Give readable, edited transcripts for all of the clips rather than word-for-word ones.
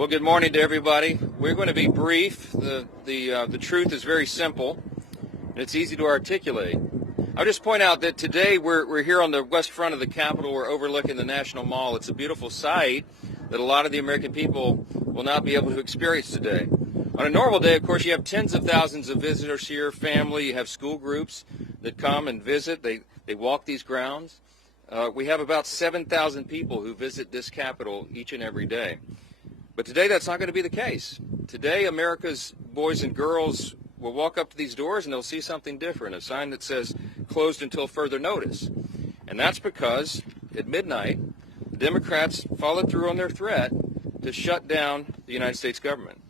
Well, good morning to everybody. We're going to be brief. The truth is very simple, and it's easy to articulate. I'll just point out that today we're here on the west front of the Capitol. We're overlooking the National Mall. It's a beautiful sight that a lot of the American people will not be able to experience today. On a normal day, of course, you have tens of thousands of visitors here, family. You have school groups that come and visit. They walk these grounds. We have about 7,000 people who visit this Capitol each and every day. But today that's not going to be the case. Today America's boys and girls will walk up to these doors and they'll see something different, a sign that says closed until further notice. And that's because at midnight, the Democrats followed through on their threat to shut down the United States government.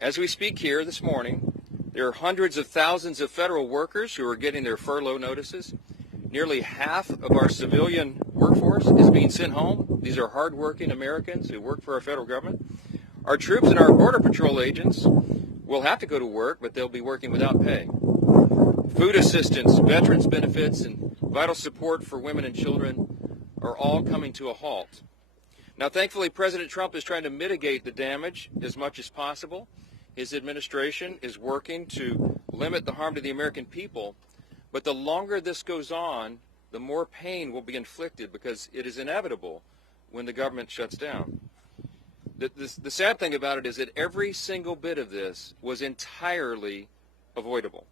As we speak here this morning, there are hundreds of thousands of federal workers who are getting their furlough notices. Nearly half of our civilian workforce is being sent home. These are hardworking Americans who work for our federal government. Our troops and our Border Patrol agents will have to go to work, but they'll be working without pay. Food assistance, veterans benefits, and vital support for women and children are all coming to a halt. Now, thankfully, President Trump is trying to mitigate the damage as much as possible. His administration is working to limit the harm to the American people. But the longer this goes on, the more pain will be inflicted because it is inevitable when the government shuts down. The sad thing about it is that every single bit of this was entirely avoidable.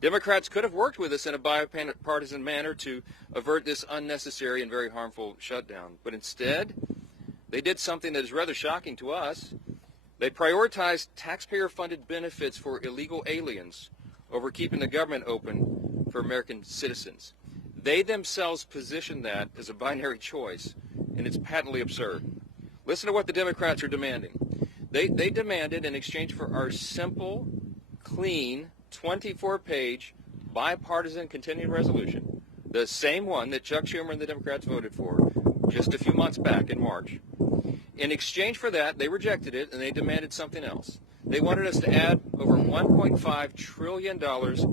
Democrats could have worked with us in a bipartisan manner to avert this unnecessary and very harmful shutdown. But instead, they did something that is rather shocking to us. They prioritized taxpayer-funded benefits for illegal aliens over keeping the government open for American citizens. They themselves position that as a binary choice, and it's patently absurd. Listen to what the Democrats are demanding. They demanded, in exchange for our simple, clean, 24-page bipartisan continuing resolution, the same one that Chuck Schumer and the Democrats voted for just a few months back in March. In exchange for that, they rejected it, and they demanded something else. They wanted us to add over $1.5 trillion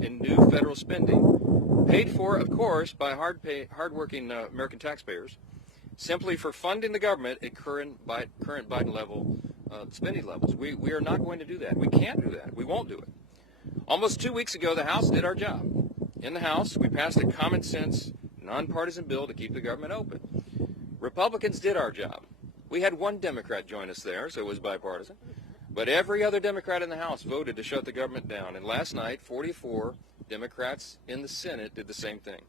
in new federal spending, paid for, of course, by hardworking American taxpayers, simply for funding the government at current Biden level spending levels. We are not going to do that. We can't do that. We won't do it. Almost 2 weeks ago, the House did our job. In the House, we passed a common sense, nonpartisan bill to keep the government open. Republicans did our job. We had one Democrat join us there, so it was bipartisan. But every other Democrat in the House voted to shut the government down. And last night, 44 Democrats in the Senate did the same thing.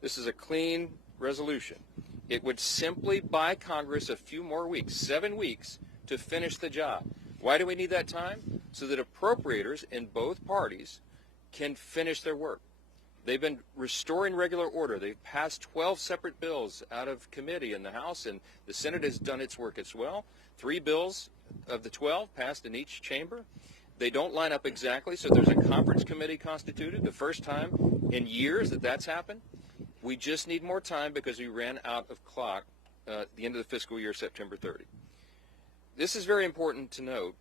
This is a clean resolution. It would simply buy Congress a few more weeks, 7 weeks, to finish the job. Why do we need that time? So that appropriators in both parties can finish their work. They've been restoring regular order. They've passed 12 separate bills out of committee in the House, and the Senate has done its work as well. 3 bills of the 12 passed in each chamber. They don't line up exactly, so there's a conference committee constituted, the first time in years that that's happened. We just need more time because we ran out of clock at the end of the fiscal year, September 30. This is very important to note.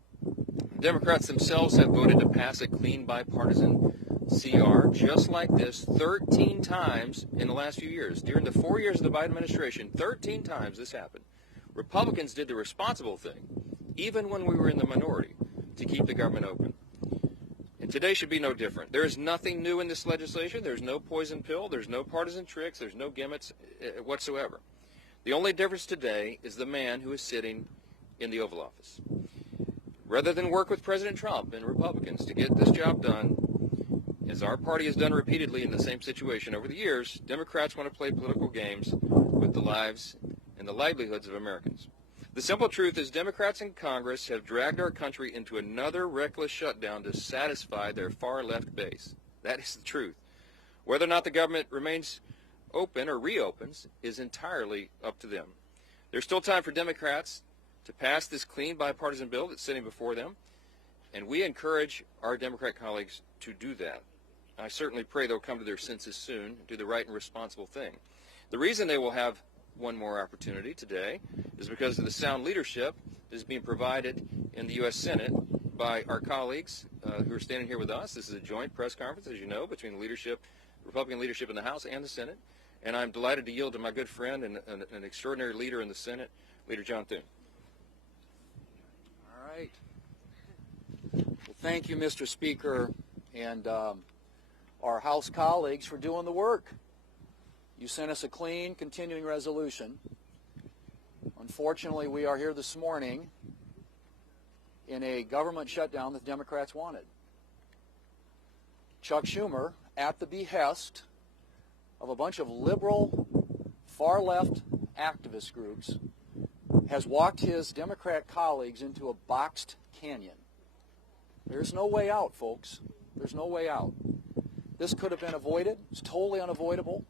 Democrats themselves have voted to pass a clean bipartisan CR just like this 13 times in the last few years. During the 4 years of the Biden administration, 13 times this happened. Republicans did the responsible thing, even when we were in the minority, to keep the government open. And today should be no different. There is nothing new in this legislation. There's no poison pill. There's no partisan tricks. There's no gimmicks whatsoever. The only difference today is the man who is sitting in the Oval Office. Rather than work with President Trump and Republicans to get this job done, as our party has done repeatedly in the same situation over the years, Democrats want to play political games with the lives and the livelihoods of Americans. The simple truth is Democrats in Congress have dragged our country into another reckless shutdown to satisfy their far-left base. That is the truth. Whether or not the government remains open or reopens is entirely up to them. There's still time for Democrats to pass this clean bipartisan bill that's sitting before them, and we encourage our Democrat colleagues to do that. I certainly pray they'll come to their senses soon and do the right and responsible thing. The reason they will have one more opportunity today is because of the sound leadership that is being provided in the U.S. Senate by our colleagues who are standing here with us. This is a joint press conference, as you know, between the leadership, Republican leadership in the House and the Senate. And I'm delighted to yield to my good friend and an extraordinary leader in the Senate, LeaderJohn Thune. right. Well, thank you, Mr. Speaker, and our House colleagues for doing the work. You sent us a clean, continuing resolution. Unfortunately, we are here this morning in a government shutdown that the Democrats wanted. Chuck Schumer, at the behest of a bunch of liberal, far-left activist groups, has walked his Democrat colleagues into a boxed canyon. There's no way out, folks. There's no way out. This could have been avoided. It's totally unavoidable.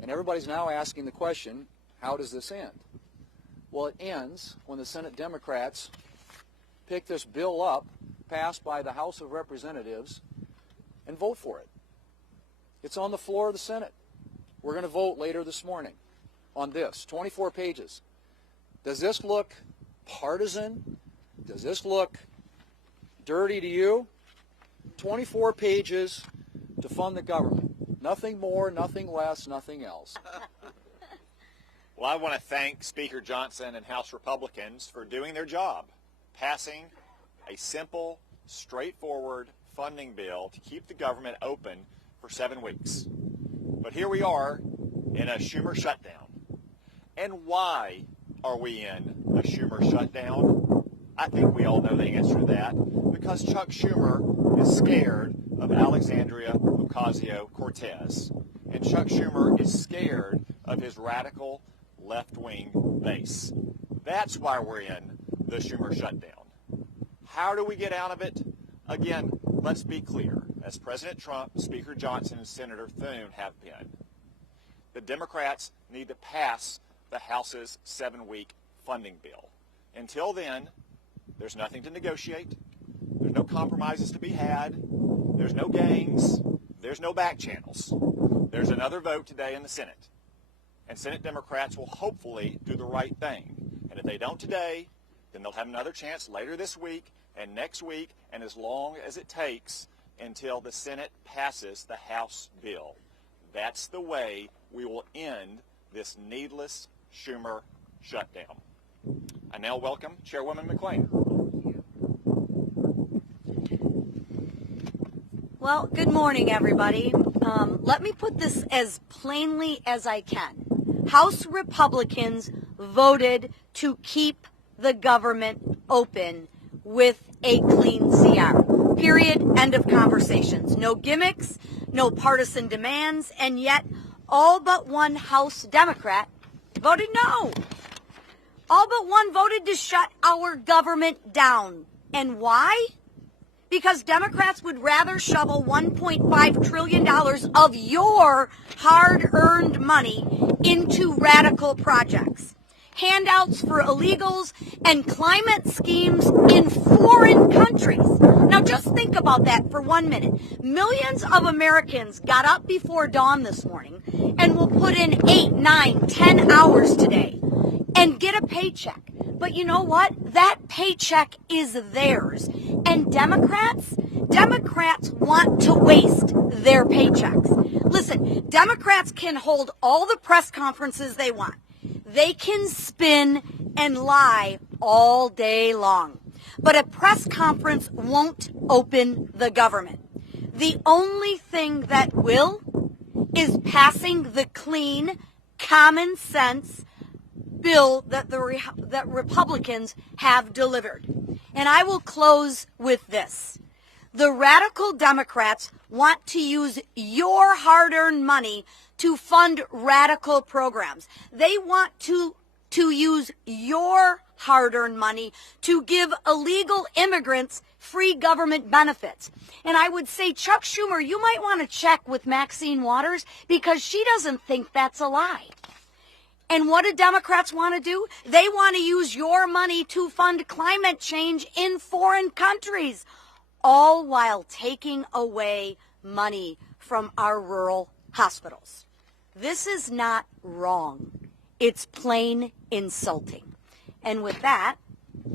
And everybody's now asking the question, how does this end? Well, it ends when the Senate Democrats pick this bill up, passed by the House of Representatives, and vote for it. It's on the floor of the Senate. We're going to vote later this morning on this, 24 pages. Does this look partisan? Does this look dirty to you? 24 pages to fund the government. Nothing more, nothing less, nothing else. Well, I want to thank Speaker Johnson and House Republicans for doing their job, passing a simple, straightforward funding bill to keep the government open for 7 weeks. But here we are in a Schumer shutdown. And why are we in a Schumer shutdown? I think we all know the answer to that. Because Chuck Schumer is scared of Alexandria Ocasio-Cortez. And Chuck Schumer is scared of his radical left-wing base. That's why we're in the Schumer shutdown. How do we get out of it? Again, let's be clear. As President Trump, Speaker Johnson, and Senator Thune have been, the Democrats need to pass the House's 7-week funding bill. Until then, there's nothing to negotiate. There's no compromises to be had. There's no games. There's no back channels. There's another vote today in the Senate. And Senate Democrats will hopefully do the right thing. And if they don't today, then they'll have another chance later this week and next week and as long as it takes until the Senate passes the House bill. That's the way we will end this needless Schumer shutdown. I now welcome Chairwoman McClain. Well, good morning, everybody. Let me put this as plainly as I can. House Republicans voted to keep the government open with a clean CR. Period. End of conversations. No gimmicks, no partisan demands, and yet all but one House Democrat voted no. All but one voted to shut our government down. And why? Because Democrats would rather shovel $1.5 trillion of your hard-earned money into radical projects. Handouts for illegals and climate schemes in foreign countries. Now just think about that for 1 minute. Millions of Americans got up before dawn this morning and will put in 8, 9, 10 hours today and get a paycheck. But you know what? That paycheck is theirs. And Democrats want to waste their paychecks. Listen, Democrats can hold all the press conferences they want. They can spin and lie all day long. But a press conference won't open the government. The only thing that will is passing the clean, common sense bill that that Republicans have delivered. And I will close with this. The radical Democrats want to use your hard-earned money to fund radical programs. They want to use your hard-earned money to give illegal immigrants free government benefits. And I would say, Chuck Schumer, you might want to check with Maxine Waters because she doesn't think that's a lie. And what do Democrats want to do? They want to use your money to fund climate change in foreign countries, all while taking away money from our rural hospitals. This is not wrong. It's plain insulting. And with that,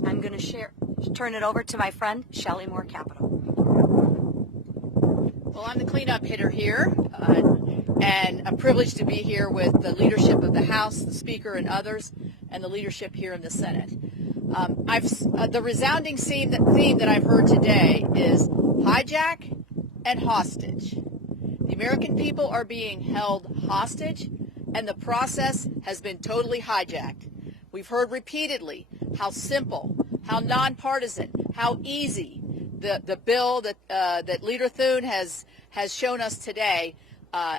I'm going to turn it over to my friend, Shelley Moore Capital. Well, I'm the cleanup hitter here, and a privilege to be here with the leadership of the House, the Speaker, and others, and the leadership here in the Senate. The resounding theme that I've heard today is hijack and hostage. The American people are being held hostage, and the process has been totally hijacked. We've heard repeatedly how simple, how nonpartisan, how easy the bill that Leader Thune has shown us today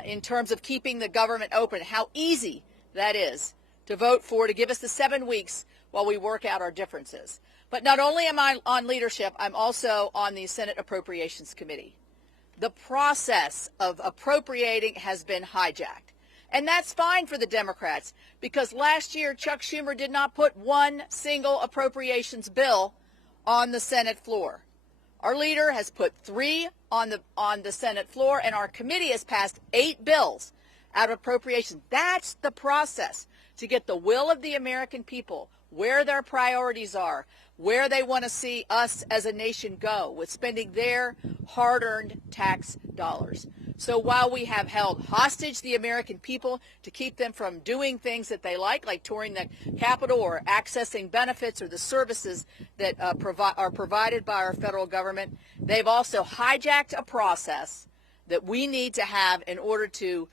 in terms of keeping the government open, how easy that is to vote for, to give us the 7 weeks while we work out our differences. But not only am I on leadership, I'm also on the Senate Appropriations Committee. The process of appropriating has been hijacked. And that's fine for the Democrats, because last year Chuck Schumer did not put one single appropriations bill on the Senate floor. Our leader has put 3 on the Senate floor, and our committee has passed 8 bills out of appropriations. That's the process to get the will of the American people, where their priorities are, where they want to see us as a nation go with spending their hard-earned tax dollars. So while we have held hostage the American people to keep them from doing things that they like touring the Capitol or accessing benefits or the services that are provided by our federal government, they've also hijacked a process that we need to have in order to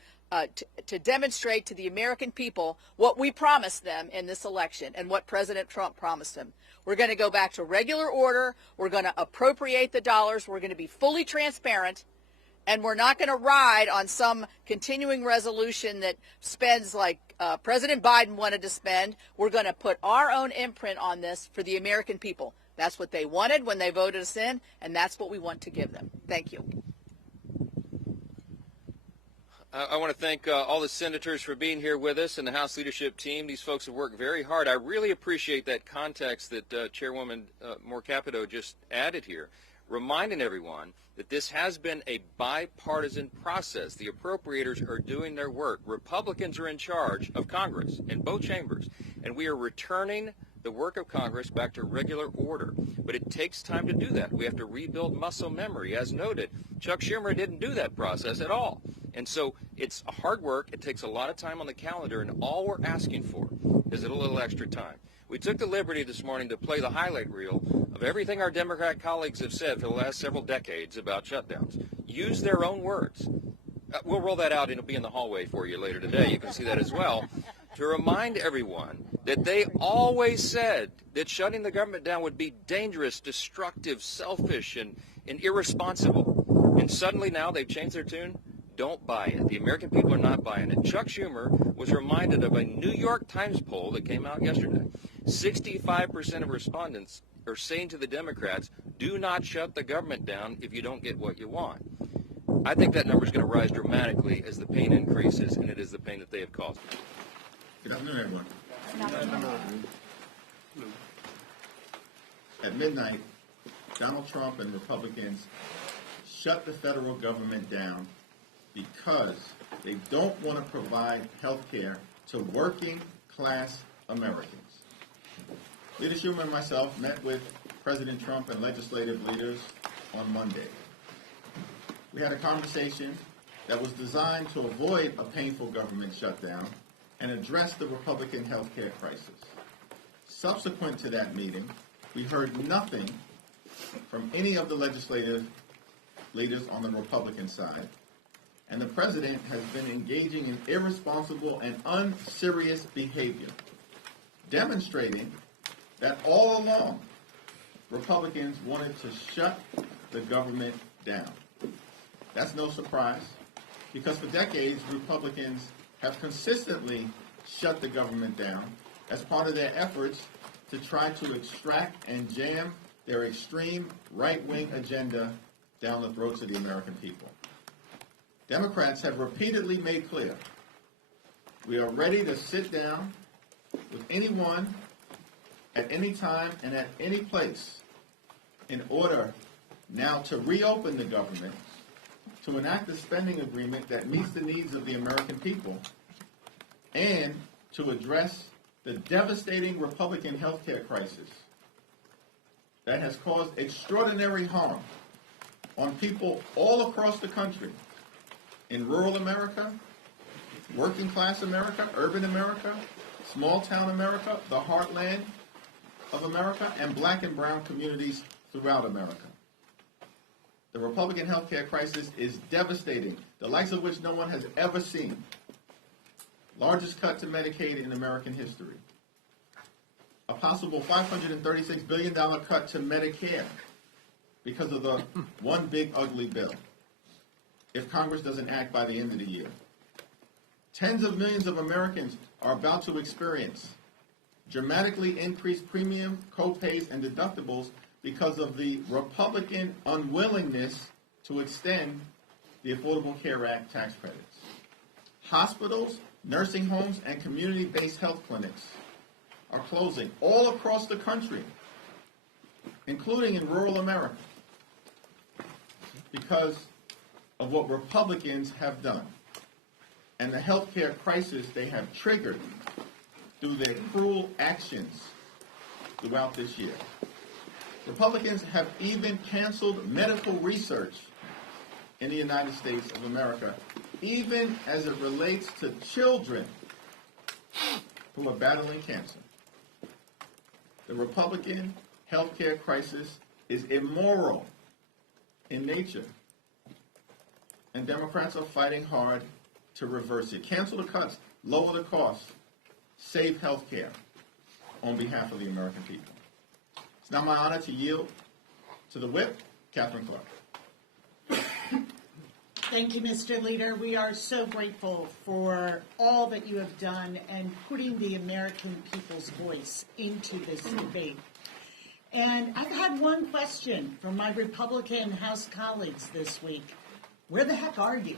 demonstrate to the American people what we promised them in this election and what President Trump promised them. We're going to go back to regular order. We're going to appropriate the dollars. We're going to be fully transparent. And we're not going to ride on some continuing resolution that spends like President Biden wanted to spend. We're going to put our own imprint on this for the American people. That's what they wanted when they voted us in, and that's what we want to give them. Thank you. I want to thank all the senators for being here with us and the House leadership team. These folks have worked very hard. I really appreciate that context that Chairwoman Moore Capito just added here, reminding everyone that this has been a bipartisan process. The appropriators are doing their work. Republicans are in charge of Congress in both chambers, and we are returning the work of Congress back to regular order. But it takes time to do that. We have to rebuild muscle memory. As noted, Chuck Schumer didn't do that process at all. And so it's hard work. It takes a lot of time on the calendar, and all we're asking for is a little extra time. We took the liberty this morning to play the highlight reel of everything our Democrat colleagues have said for the last several decades about shutdowns. Use their own words. We'll roll that out, and it'll be in the hallway for you later today. You can see that as well. To remind everyone that they always said that shutting the government down would be dangerous, destructive, selfish, and irresponsible. And suddenly now they've changed their tune. Don't buy it. The American people are not buying it. Chuck Schumer was reminded of a New York Times poll that came out yesterday. 65% of respondents are saying to the Democrats, do not shut the government down if you don't get what you want. I think that number is going to rise dramatically as the pain increases, and it is the pain that they have caused. Good afternoon, everyone. At midnight, Donald Trump and Republicans shut the federal government down because they don't want to provide health care to working class Americans. Leader Schumer and myself met with President Trump and legislative leaders on Monday. We had a conversation that was designed to avoid a painful government shutdown and address the Republican health care crisis. Subsequent to that meeting, we heard nothing from any of the legislative leaders on the Republican side, and the president has been engaging in irresponsible and unserious behavior, demonstrating that all along Republicans wanted to shut the government down. That's no surprise, because for decades Republicans have consistently shut the government down as part of their efforts to try to extract and jam their extreme right-wing agenda down the throats of the American people. Democrats have repeatedly made clear we are ready to sit down with anyone at any time and at any place in order now to reopen the government, to enact a spending agreement that meets the needs of the American people, and to address the devastating Republican health care crisis that has caused extraordinary harm on people all across the country, in rural America, working class America, urban America, small town America, the heartland, of America and black and brown communities throughout America. The Republican health care crisis is devastating, the likes of which no one has ever seen. Largest cut to Medicaid in American history. A possible $536 billion cut to Medicare because of the one big ugly bill, if Congress doesn't act by the end of the year. Tens of millions of Americans are about to experience dramatically increased premium, co-pays, and deductibles because of the Republican unwillingness to extend the Affordable Care Act tax credits. Hospitals, nursing homes, and community-based health clinics are closing all across the country, including in rural America, because of what Republicans have done and the health care crisis they have triggered through their cruel actions throughout this year. Republicans have even canceled medical research in the United States of America, even as it relates to children who are battling cancer. The Republican health care crisis is immoral in nature, and Democrats are fighting hard to reverse it. Cancel the cuts, lower the costs, save health care on behalf of the American people. It's now my honor to yield to the whip, Katherine Clark. Thank you, Mr. Leader. We are so grateful for all that you have done and putting the American people's voice into this debate. And I've had one question from my Republican House colleagues this week. Where the heck are you?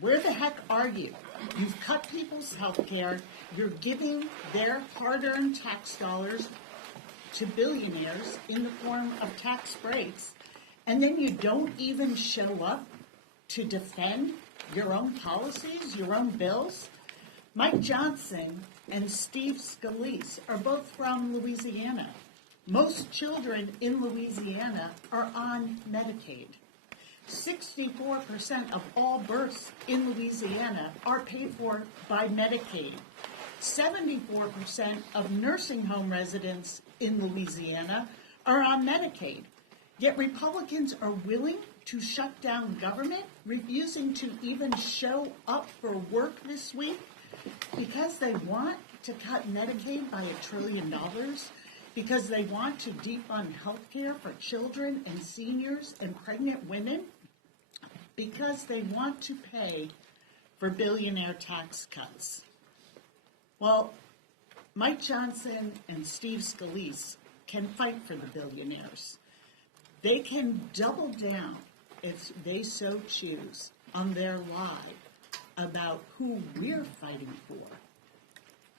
Where the heck are you? You've cut people's health care. You're giving their hard-earned tax dollars to billionaires in the form of tax breaks. And then you don't even show up to defend your own policies, your own bills. Mike Johnson and Steve Scalise are both from Louisiana. Most children in Louisiana are on Medicaid. 64% of all births in Louisiana are paid for by Medicaid. 74% of nursing home residents in Louisiana are on Medicaid. Yet Republicans are willing to shut down government, refusing to even show up for work this week because they want to cut Medicaid by $1 trillion, because they want to defund health care for children and seniors and pregnant women, because they want to pay for billionaire tax cuts. Well, Mike Johnson and Steve Scalise can fight for the billionaires. They can double down, if they so choose, on their lie about who we're fighting for.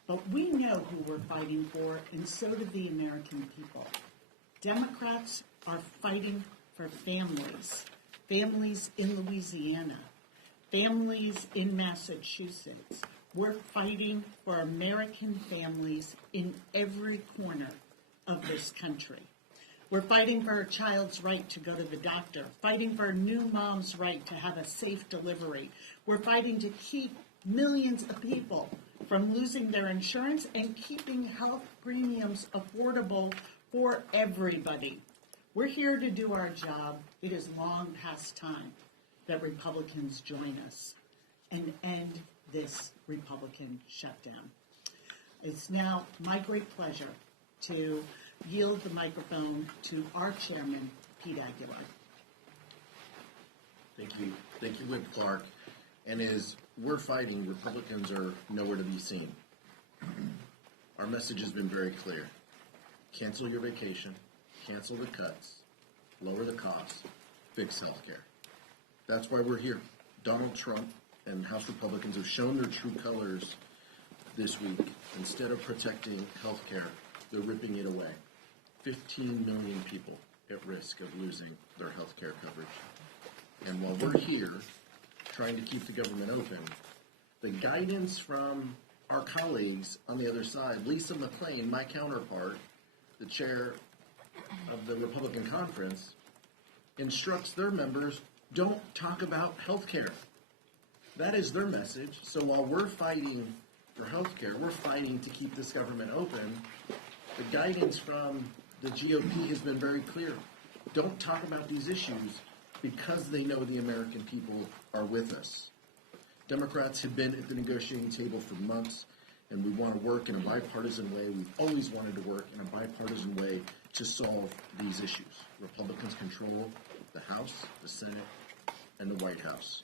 But we know who we're fighting for, and so do the American people. Democrats are fighting for families. Families in Louisiana. Families in Massachusetts. We're fighting for American families in every corner of this country. We're fighting for a child's right to go to the doctor, fighting for a new mom's right to have a safe delivery. We're fighting to keep millions of people from losing their insurance and keeping health premiums affordable for everybody. We're here to do our job. It is long past time that Republicans join us and end this Republican shutdown. It's now my great pleasure to yield the microphone to our chairman, Pete Aguilar. Thank you, Whip Clark. And as we're fighting, Republicans are nowhere to be seen. Our message has been very clear. Cancel your vacation, cancel the cuts, lower the costs, fix health care. That's why we're here. Donald Trump and House Republicans have shown their true colors this week. Instead of protecting health care, they're ripping it away. 15 million people at risk of losing their health care coverage. And while we're here trying to keep the government open, the guidance from our colleagues on the other side, Lisa McClain, my counterpart, the chair of the Republican conference, instructs their members, don't talk about health care. That is their message. So while we're fighting for health care, we're fighting to keep this government open. The guidance from the GOP has been very clear. Don't talk about these issues because they know the American people are with us. Democrats have been at the negotiating table for months, and we want to work in a bipartisan way. We've always wanted to work in a bipartisan way to solve these issues. Republicans control the House, the Senate, and the White House.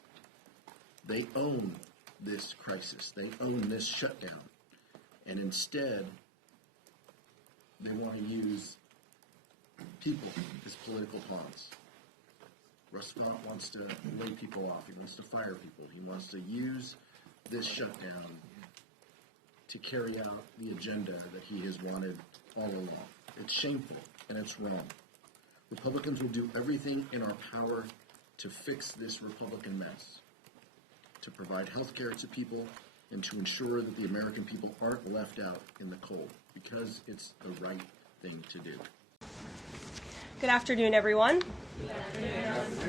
They own this crisis. They own this shutdown. And instead, they want to use people as political pawns. Russ Scott wants to lay people off. He wants to fire people. He wants to use this shutdown to carry out the agenda that he has wanted all along. It's shameful and it's wrong. Republicans will do everything in our power to fix this Republican mess, to provide health care to people, and to ensure that the American people aren't left out in the cold, because it's the right thing to do. Good afternoon, everyone.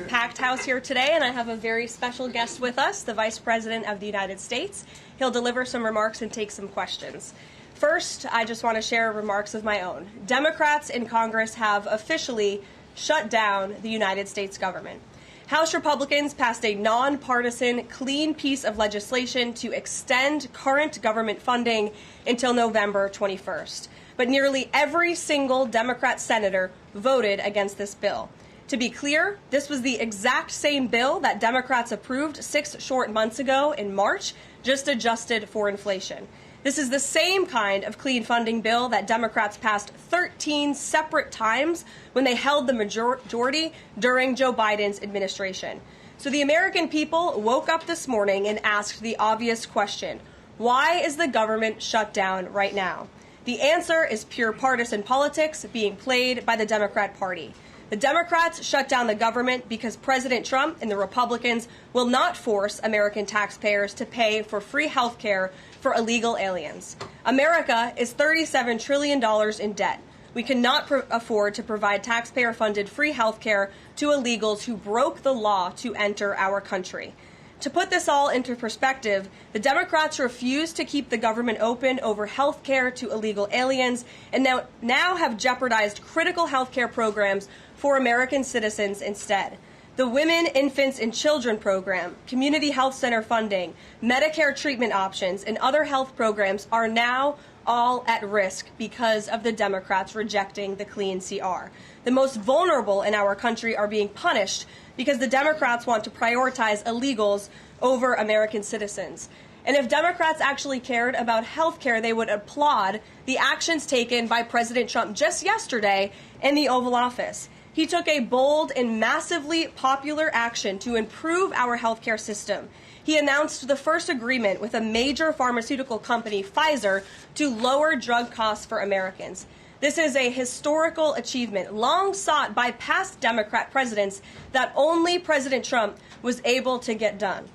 Packed house here today, and I have a very special guest with us, the Vice President of the United States. He'll deliver some remarks and take some questions. First, I just want to share remarks of my own. Democrats in Congress have officially shut down the United States government. House Republicans passed a nonpartisan, clean piece of legislation to extend current government funding until November 21st. But nearly every single Democrat senator voted against this bill. To be clear, this was the exact same bill that Democrats approved 6 short months ago in March, just adjusted for inflation. This is the same kind of clean funding bill that Democrats passed 13 separate times when they held the majority during Joe Biden's administration. So the American people woke up this morning and asked the obvious question: why is the government shut down right now? The answer is pure partisan politics being played by the Democrat Party. The Democrats shut down the government because President Trump and the Republicans will not force American taxpayers to pay for free health care for illegal aliens. America is $37 trillion in debt. We cannot afford to provide taxpayer-funded free health care to illegals who broke the law to enter our country. To put this all into perspective, the Democrats refused to keep the government open over health care to illegal aliens and now have jeopardized critical health care programs for American citizens instead. The Women, Infants, and Children program, community health center funding, Medicare treatment options, and other health programs are now all at risk because of the Democrats rejecting the clean CR. The most vulnerable in our country are being punished because the Democrats want to prioritize illegals over American citizens. And if Democrats actually cared about health care, they would applaud the actions taken by President Trump just yesterday in the Oval Office. He took a bold and massively popular action to improve our healthcare system. He announced the first agreement with a major pharmaceutical company, Pfizer, to lower drug costs for Americans. This is a historical achievement long sought by past Democrat presidents that only President Trump was able to get done.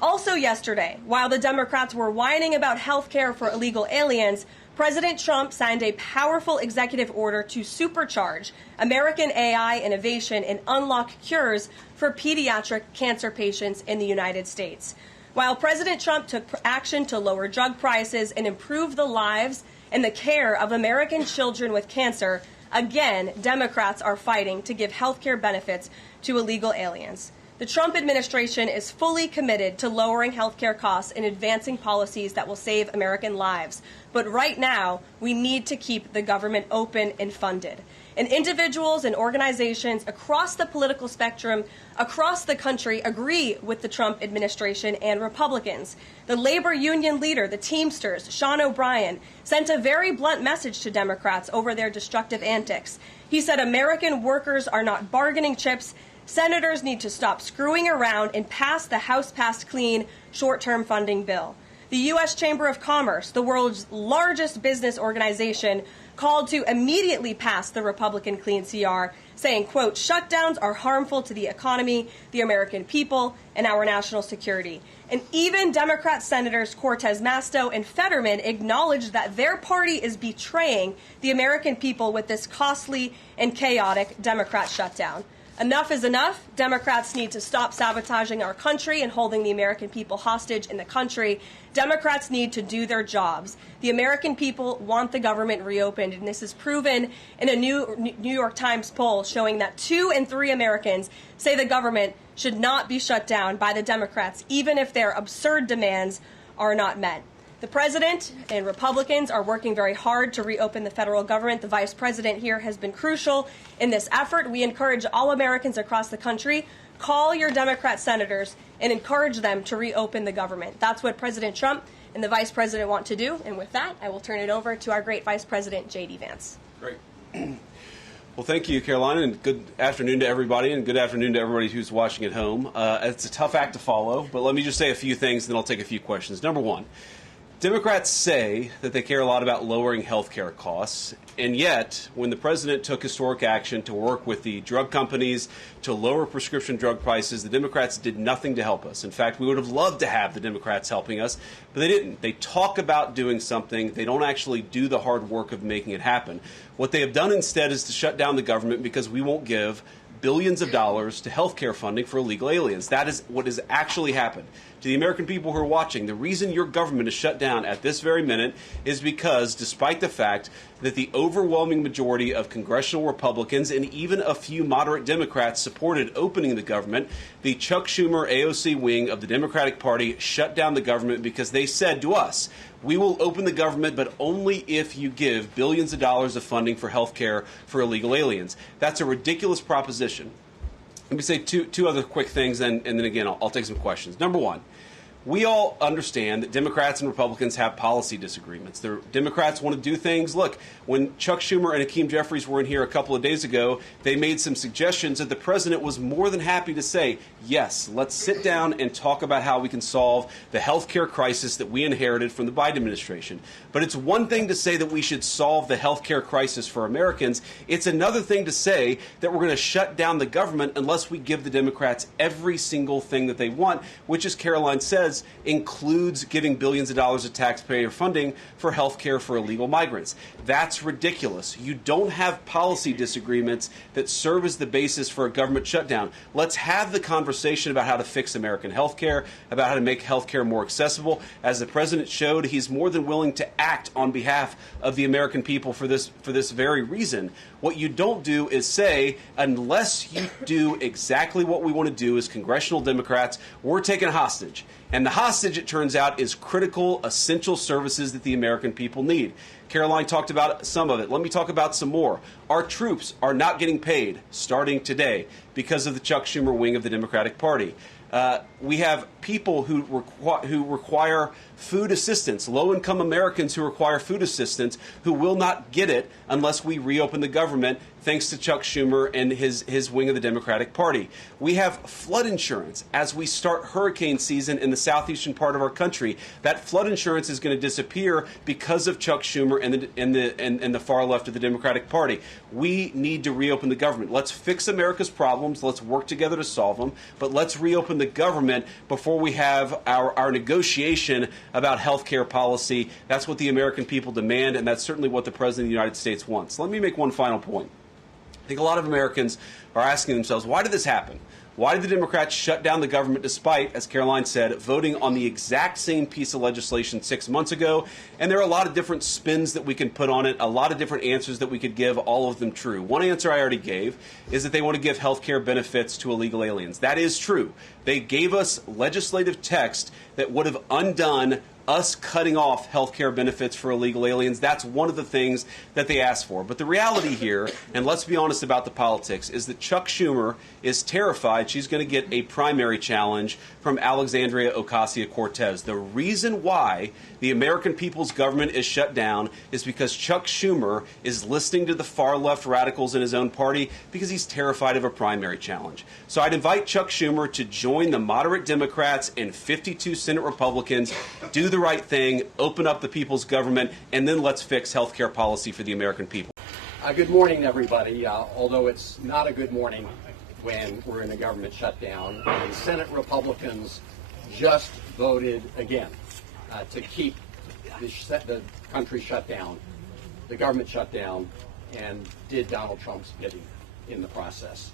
Also yesterday, while the Democrats were whining about health care for illegal aliens, President Trump signed a powerful executive order to supercharge American AI innovation and unlock cures for pediatric cancer patients in the United States. While President Trump took action to lower drug prices and improve the lives and the care of American children with cancer, again, Democrats are fighting to give health care benefits to illegal aliens. The Trump administration is fully committed to lowering health care costs and advancing policies that will save American lives. But right now, we need to keep the government open and funded. And individuals and organizations across the political spectrum, across the country, agree with the Trump administration and Republicans. The labor union leader, the Teamsters, Sean O'Brien, sent a very blunt message to Democrats over their destructive antics. He said American workers are not bargaining chips. Senators need to stop screwing around and pass the House-passed clean short-term funding bill. The U.S. Chamber of Commerce, the world's largest business organization, called to immediately pass the Republican clean CR, saying, quote, shutdowns are harmful to the economy, the American people, and our national security. And even Democrat Senators Cortez Masto and Fetterman acknowledged that their party is betraying the American people with this costly and chaotic Democrat shutdown. Enough is enough. Democrats need to stop sabotaging our country and holding the American people hostage in the country. Democrats need to do their jobs. The American people want the government reopened, and this is proven in a New York Times poll showing that 2 in 3 Americans say the government should not be shut down by the Democrats, even if their absurd demands are not met. The president and Republicans are working very hard to reopen the federal government. The vice president here has been crucial in this effort. We encourage all Americans across the country, call your Democrat senators and encourage them to reopen the government. That's what President Trump and the vice president want to do. And with that, I will turn it over to our great vice president, J.D. Vance. Great. Well, thank you, Karoline, and good afternoon to everybody, and good afternoon to everybody who's watching at home. It's a tough act to follow, but let me just say a few things, and then I'll take a few questions. Number one, Democrats say that they care a lot about lowering health care costs, and yet when the president took historic action to work with the drug companies to lower prescription drug prices, the Democrats did nothing to help us. In fact, we would have loved to have the Democrats helping us, but they didn't. They talk about doing something. They don't actually do the hard work of making it happen. What they have done instead is to shut down the government because we won't give billions of dollars to health care funding for illegal aliens. That is what has actually happened. To the American people who are watching, the reason your government is shut down at this very minute is because, despite the fact that the overwhelming majority of congressional Republicans and even a few moderate Democrats supported opening the government, the Chuck Schumer AOC wing of the Democratic Party shut down the government because they said to us, we will open the government, but only if you give billions of dollars of funding for health care for illegal aliens. That's a ridiculous proposition. Let me say two other quick things, and then again, I'll take some questions. Number one, we all understand that Democrats and Republicans have policy disagreements. The Democrats want to do things. Look, when Chuck Schumer and Hakeem Jeffries were in here a couple of days ago, they made some suggestions that the president was more than happy to say, yes, let's sit down and talk about how we can solve the health care crisis that we inherited from the Biden administration. But it's one thing to say that we should solve the health care crisis for Americans. It's another thing to say that we're going to shut down the government unless we give the Democrats every single thing that they want, which, as Karoline says, includes giving billions of dollars of taxpayer funding for health care for illegal migrants. That's ridiculous. You don't have policy disagreements that serve as the basis for a government shutdown. Let's have the conversation about how to fix American health care, about how to make health care more accessible. As the president showed, he's more than willing to act on behalf of the American people for this very reason. What you don't do is say, unless you do exactly what we want to do as congressional Democrats, we're taking a hostage. And the hostage, it turns out, is critical, essential services that the American people need. Karoline talked about some of it. Let me talk about some more. Our troops are not getting paid starting today because of the Chuck Schumer wing of the Democratic Party. We have people who require food assistance, low-income Americans who require food assistance, who will not get it unless we reopen the government, thanks to Chuck Schumer and his wing of the Democratic Party. We have flood insurance as we start hurricane season in the southeastern part of our country. That flood insurance is going to disappear because of Chuck Schumer and the far left of the Democratic Party. We need to reopen the government. Let's fix America's problems. Let's work together to solve them. But let's reopen the government before we have our negotiation about health care policy. That's what the American people demand, and that's certainly what the President of the United States wants. Let me make one final point. I think a lot of Americans are asking themselves, why did this happen? Why did the Democrats shut down the government despite, as Karoline said, voting on the exact same piece of legislation 6 months ago? And there are a lot of different spins that we can put on it, a lot of different answers that we could give, all of them true. One answer I already gave is that they want to give health care benefits to illegal aliens. That is true. They gave us legislative text that would have undone us cutting off health care benefits for illegal aliens. That's one of the things that they asked for. But the reality here, and let's be honest about the politics, is that Chuck Schumer is terrified she's going to get a primary challenge from Alexandria Ocasio-Cortez. The reason why the American people's government is shut down is because Chuck Schumer is listening to the far-left radicals in his own party because he's terrified of a primary challenge. So I'd invite Chuck Schumer to join the moderate Democrats and 52 Senate Republicans, do the right thing, open up the people's government, and then let's fix health care policy for the American people. Good morning, everybody. Although it's not a good morning when we're in a government shutdown, the Senate Republicans just voted again to keep the country shut down, the government shut down, and did Donald Trump's bidding in the process.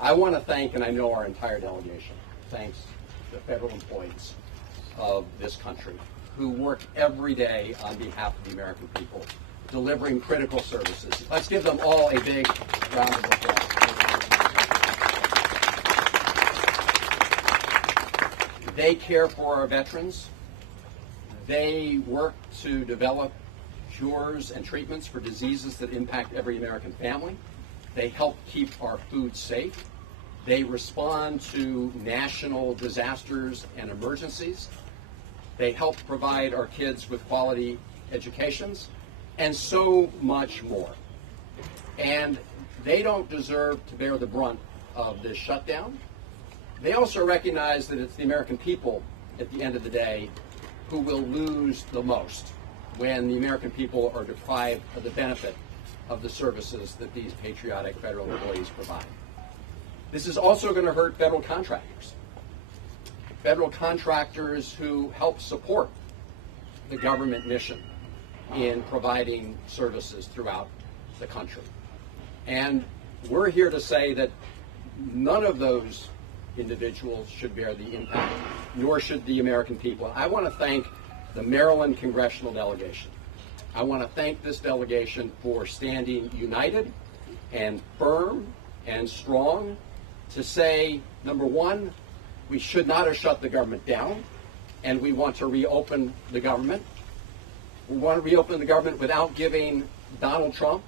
I want to thank, and I know our entire delegation, thanks the federal employees of this country who work every day on behalf of the American people, delivering critical services. Let's give them all a big round of applause. They care for our veterans. They work to develop cures and treatments for diseases that impact every American family. They help keep our food safe. They respond to national disasters and emergencies. They help provide our kids with quality educations and so much more. And they don't deserve to bear the brunt of this shutdown. They also recognize that it's the American people at the end of the day who will lose the most when the American people are deprived of the benefit of the services that these patriotic federal employees provide. This is also going to hurt federal contractors. Federal contractors who help support the government mission in providing services throughout the country. And we're here to say that none of those individuals should bear the impact, nor should the American people. I want to thank the Maryland congressional delegation. I want to thank this delegation for standing united and firm and strong to say, number one, we should not have shut the government down, and we want to reopen the government. We want to reopen the government without giving Donald Trump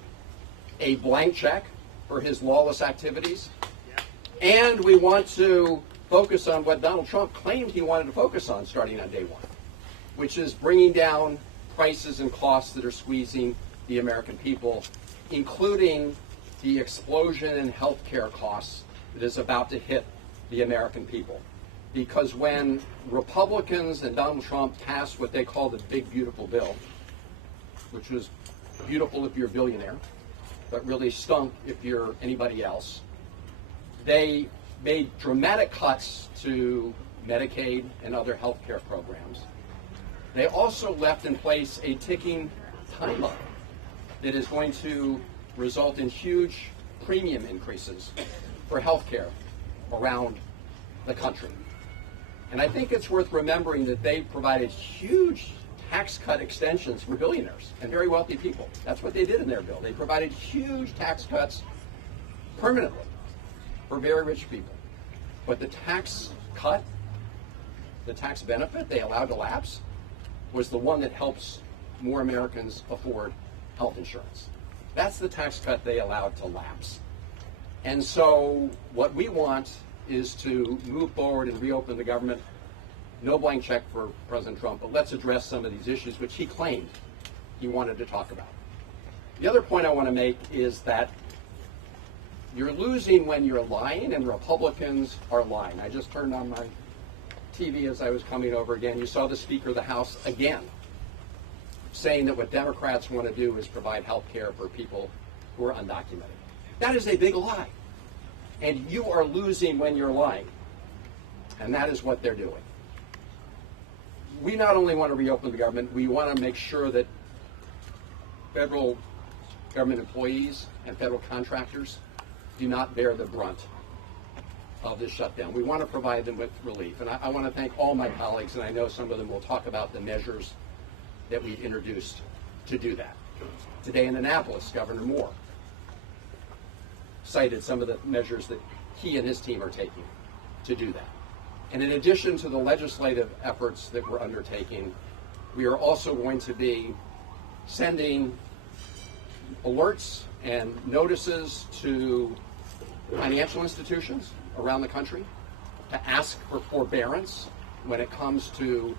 a blank check for his lawless activities. And we want to focus on what Donald Trump claimed he wanted to focus on starting on day one, which is bringing down prices and costs that are squeezing the American people, including the explosion in health care costs that is about to hit the American people. Because when Republicans and Donald Trump passed what they call the Big Beautiful Bill, which was beautiful if you're a billionaire, but really stunk if you're anybody else, they made dramatic cuts to Medicaid and other health care programs. They also left in place a ticking time bomb that is going to result in huge premium increases for health care around the country. And I think it's worth remembering that they provided huge tax cut extensions for billionaires and very wealthy people. That's what they did in their bill. They provided huge tax cuts permanently for very rich people. But the tax cut, the tax benefit they allowed to lapse, was the one that helps more Americans afford health insurance. That's the tax cut they allowed to lapse. And so what we want is to move forward and reopen the government. No blank check for President Trump, but let's address some of these issues which he claimed he wanted to talk about. The other point I want to make is that you're losing when you're lying, and Republicans are lying. I just turned on my TV as I was coming over again. You saw the Speaker of the House again saying that what Democrats want to do is provide health care for people who are undocumented. That is a big lie. And you are losing when you're lying. And that is what they're doing. We not only want to reopen the government, we want to make sure that federal government employees and federal contractors do not bear the brunt of this shutdown. We want to provide them with relief. And I want to thank all my colleagues, and I know some of them will talk about the measures that we've introduced to do that. Today in Annapolis, Governor Moore cited some of the measures that he and his team are taking to do that. And in addition to the legislative efforts that we're undertaking, we are also going to be sending alerts and notices to financial institutions around the country to ask for forbearance when it comes to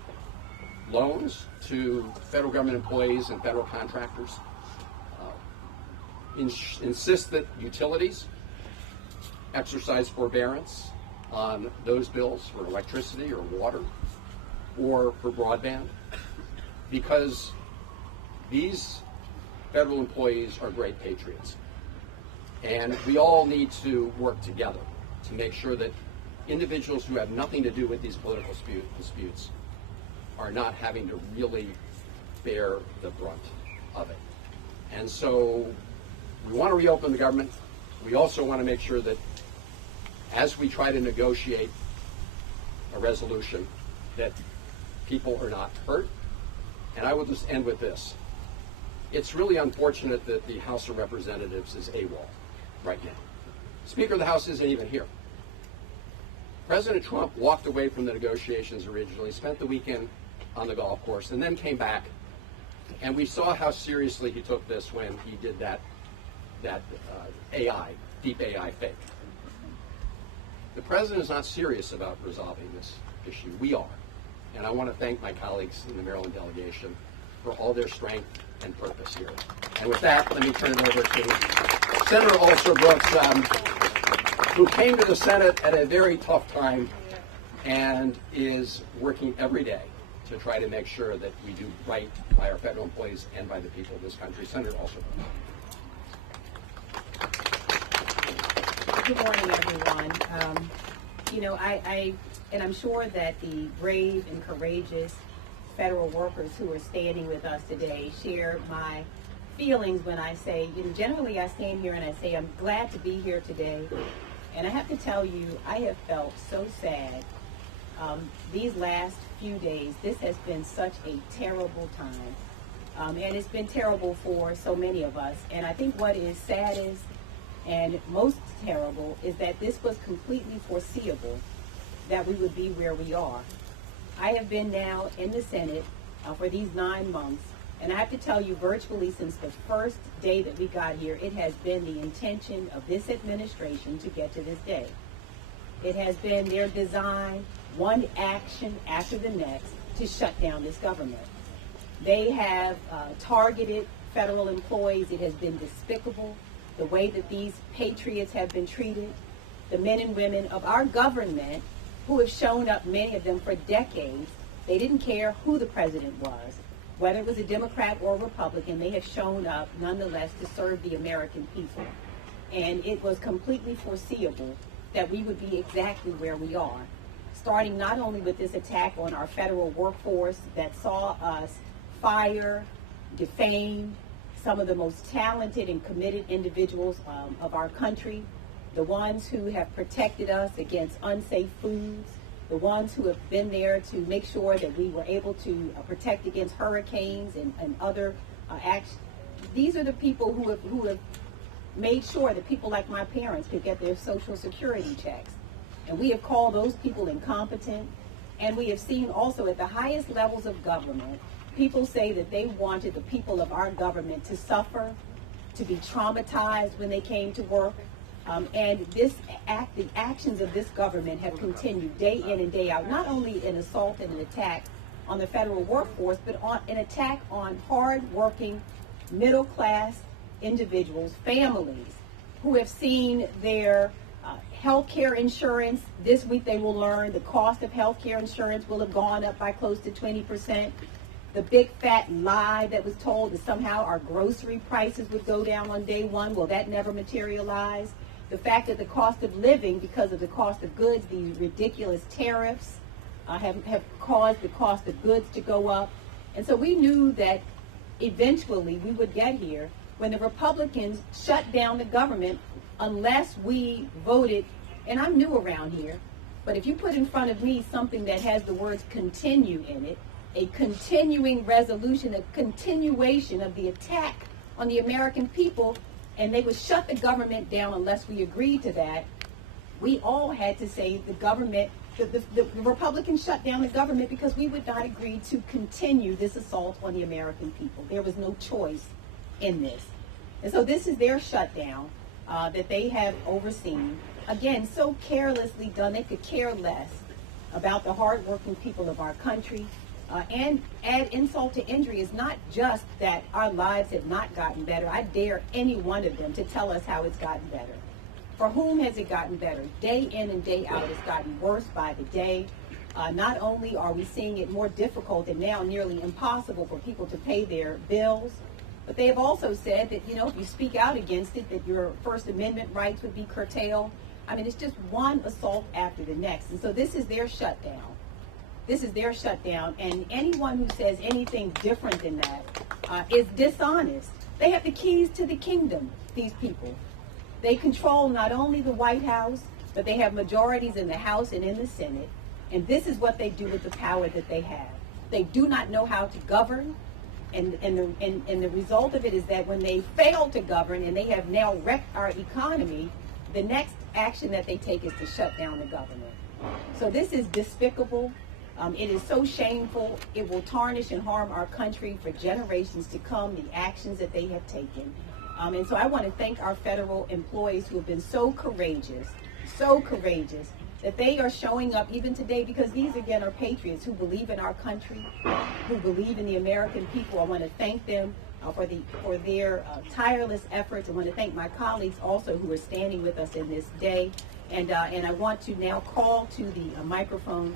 loans to federal government employees and federal contractors. Insist that utilities exercise forbearance on those bills for electricity or water or for broadband, because these federal employees are great patriots. And we all need to work together to make sure that individuals who have nothing to do with these political disputes are not having to really bear the brunt of it. And so we want to reopen the government. We also want to make sure that as we try to negotiate a resolution that people are not hurt. And I will just end with this. It's really unfortunate that the House of Representatives is AWOL right now. Speaker of the House isn't even here. President Trump walked away from the negotiations originally, spent the weekend on the golf course, and then came back. And we saw how seriously he took this when he did that AI, deep AI fake. The president is not serious about resolving this issue. We are. And I want to thank my colleagues in the Maryland delegation for all their strength and purpose here. And with that, let me turn it over to Senator Alsobrooks, who came to the Senate at a very tough time and is working every day to try to make sure that we do right by our federal employees and by the people of this country. Senator Alsobrooks. Good morning, everyone. And I'm sure that the brave and courageous federal workers who are standing with us today share my feelings when I say, generally I stand here and I say, I'm glad to be here today. And I have to tell you, I have felt so sad these last few days. This has been such a terrible time. And it's been terrible for so many of us. And I think what is saddest and most terrible is that this was completely foreseeable that we would be where we are. I have been now in the Senate for these 9 months, and I have to tell you, virtually since the first day that we got here, it has been the intention of this administration to get to this day. It has been their design, one action after the next, to shut down this government. They have targeted federal employees. It has been despicable, the way that these patriots have been treated, the men and women of our government who have shown up, many of them for decades. They didn't care who the president was, whether it was a Democrat or a Republican. They have shown up nonetheless to serve the American people. And it was completely foreseeable that we would be exactly where we are, starting not only with this attack on our federal workforce that saw us fire, defame some of the most talented and committed individuals of our country, the ones who have protected us against unsafe foods, the ones who have been there to make sure that we were able to protect against hurricanes and other acts. These are the people who have made sure that people like my parents could get their Social Security checks. And we have called those people incompetent. And we have seen also at the highest levels of government, people say that they wanted the people of our government to suffer, to be traumatized when they came to work. And the actions of this government have continued day in and day out, not only an assault and an attack on the federal workforce, but on an attack on hard-working, middle-class individuals, families, who have seen their health care insurance. This week they will learn the cost of health care insurance will have gone up by close to 20%. The big fat lie that was told that somehow our grocery prices would go down on day one, well, that never materialized. The fact that the cost of living, because of the cost of goods, the ridiculous tariffs have caused the cost of goods to go up. And so we knew that eventually we would get here when the Republicans shut down the government unless we voted, and I'm new around here, but if you put in front of me something that has the words continue in it, a continuing resolution, a continuation of the attack on the American people, and they would shut the government down unless we agreed to that, we all had to say the government, the Republicans shut down the government because we would not agree to continue this assault on the American people. There was no choice in this. And so this is their shutdown that they have overseen. Again, so carelessly done, they could care less about the hardworking people of our country. And add insult to injury is not just that our lives have not gotten better. I dare any one of them to tell us how it's gotten better. For whom has it gotten better? Day in and day out, it's gotten worse by the day. Not only are we seeing it more difficult and now nearly impossible for people to pay their bills, but they have also said that, if you speak out against it, that your First Amendment rights would be curtailed. I mean, it's just one assault after the next. And so this is their shutdown. This is their shutdown, and anyone who says anything different than that is dishonest. They have the keys to the kingdom, these people. They control not only the White House, but they have majorities in the House and in the Senate, and this is what they do with the power that they have. They do not know how to govern, and the result of it is that when they fail to govern and they have now wrecked our economy, the next action that they take is to shut down the government. So this is despicable. It is so shameful. It will tarnish and harm our country for generations to come, the actions that they have taken. And so I want to thank our federal employees who have been so courageous, that they are showing up even today, because these, again, are patriots who believe in our country, who believe in the American people. I want to thank them for their tireless efforts. I want to thank my colleagues also who are standing with us in this day. And I want to now call to the microphone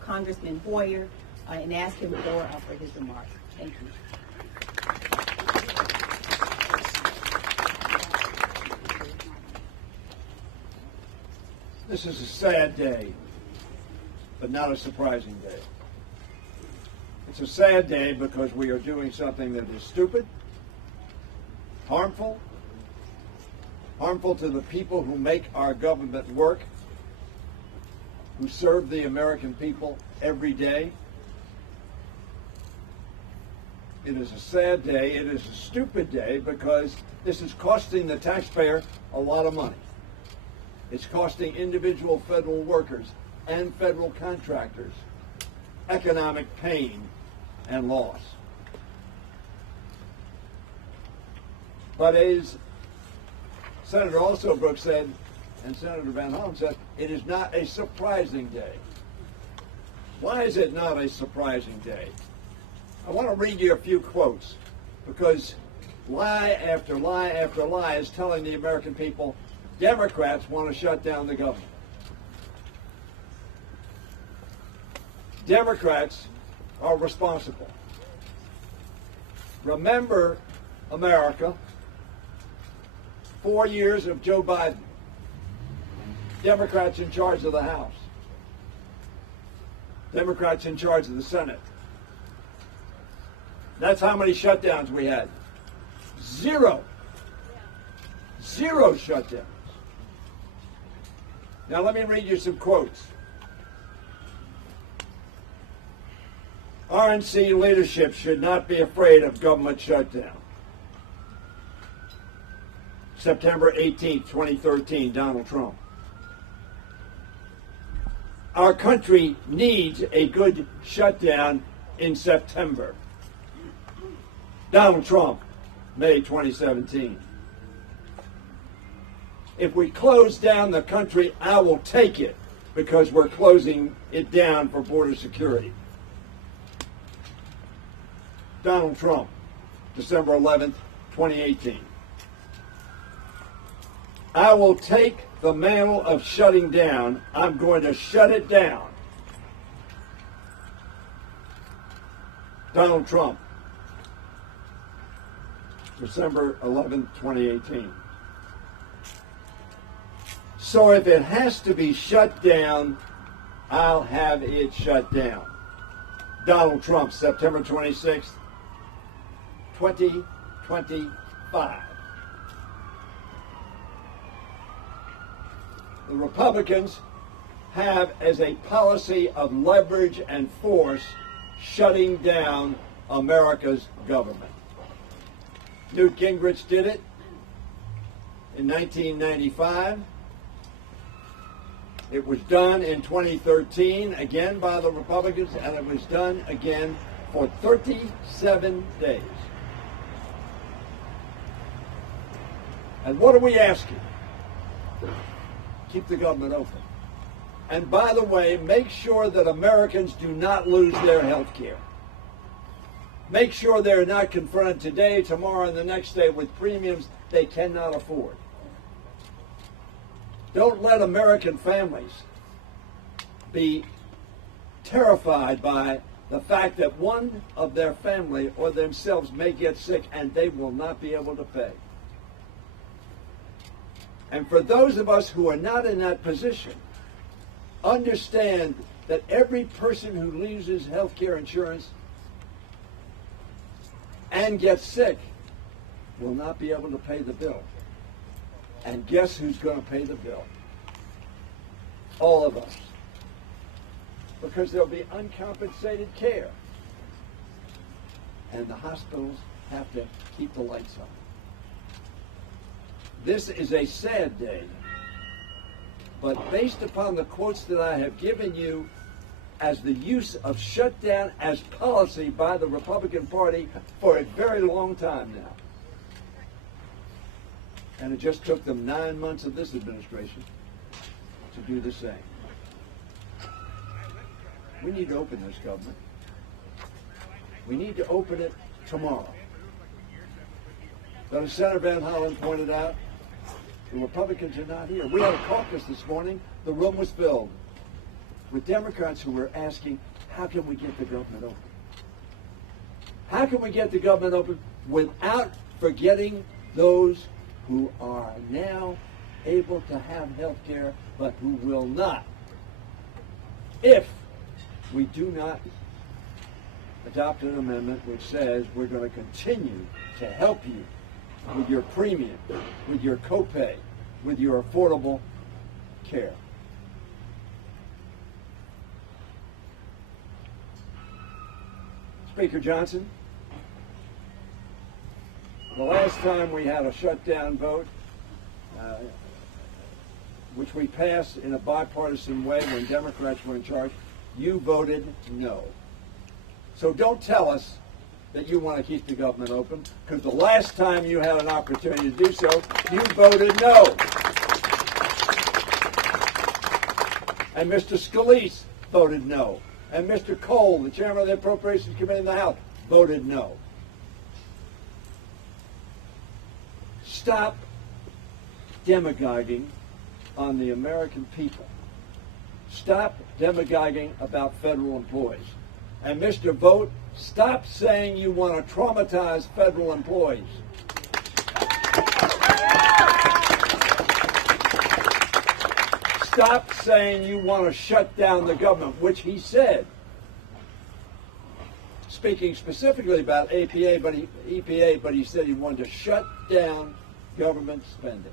Congressman Hoyer and ask him for his remarks. Thank you. This is a sad day, but not a surprising day. It's a sad day because we are doing something that is stupid, harmful to the people who make our government work, who serve the American people every day. It is a sad day. It is a stupid day because this is costing the taxpayer a lot of money. It's costing individual federal workers and federal contractors economic pain and loss. But as Senator Alsobrooks said, and Senator Van Hollen said, it is not a surprising day. Why is it not a surprising day? I want to read you a few quotes, because lie after lie after lie is telling the American people Democrats want to shut down the government. Democrats are responsible. Remember, America, 4 years of Joe Biden. Democrats in charge of the House. Democrats in charge of the Senate. That's how many shutdowns we had. Zero. Zero shutdowns. Now let me read you some quotes. RNC leadership should not be afraid of government shutdown. September 18, 2013, Donald Trump. Our country needs a good shutdown in September. Donald Trump, May 2017. If we close down the country, I will take it, because we're closing it down for border security. Donald Trump, December 11th, 2018. I will take the mantle of shutting down. I'm going to shut it down. Donald Trump, December 11th, 2018. So if it has to be shut down, I'll have it shut down. Donald Trump, September 26th, 2025. The Republicans have as a policy of leverage and force shutting down America's government. Newt Gingrich did it in 1995. It was done in 2013, again by the Republicans, and it was done again for 37 days. And what are we asking? Keep the government open. And by the way, make sure that Americans do not lose their health care. Make sure they're not confronted today, tomorrow, and the next day with premiums they cannot afford. Don't let American families be terrified by the fact that one of their family or themselves may get sick and they will not be able to pay. And for those of us who are not in that position, understand that every person who loses health care insurance and gets sick will not be able to pay the bill. And guess who's going to pay the bill? all of us, because there'll be uncompensated care. And the hospitals have to keep the lights on. This is a sad day, but based upon the quotes that I have given you as the use of shutdown as policy by the Republican Party for a very long time now, and it just took them 9 months of this administration to do the same. We need to open this government. We need to open it tomorrow. But as Senator Van Hollen pointed out, the Republicans are not here. We had a caucus this morning. The room was filled with Democrats who were asking, how can we get the government open? How can we get the government open without forgetting those who are now able to have health care, but who will not if we do not adopt an amendment which says we're going to continue to help you with your premium, with your copay, with your affordable care. Speaker Johnson, the last time we had a shutdown vote, which we passed in a bipartisan way when Democrats were in charge, you voted no. So don't tell us that you want to keep the government open, because the last time you had an opportunity to do so, you voted no. And Mr. Scalise voted no. And Mr. Cole, the chairman of the Appropriations Committee in the House, voted no. Stop demagoguing on the American people. Stop demagoguing about federal employees. And Mr. Vote, stop saying you want to traumatize federal employees. Stop saying you want to shut down the government, which he said. Speaking specifically about EPA, but he said he wanted to shut down government spending.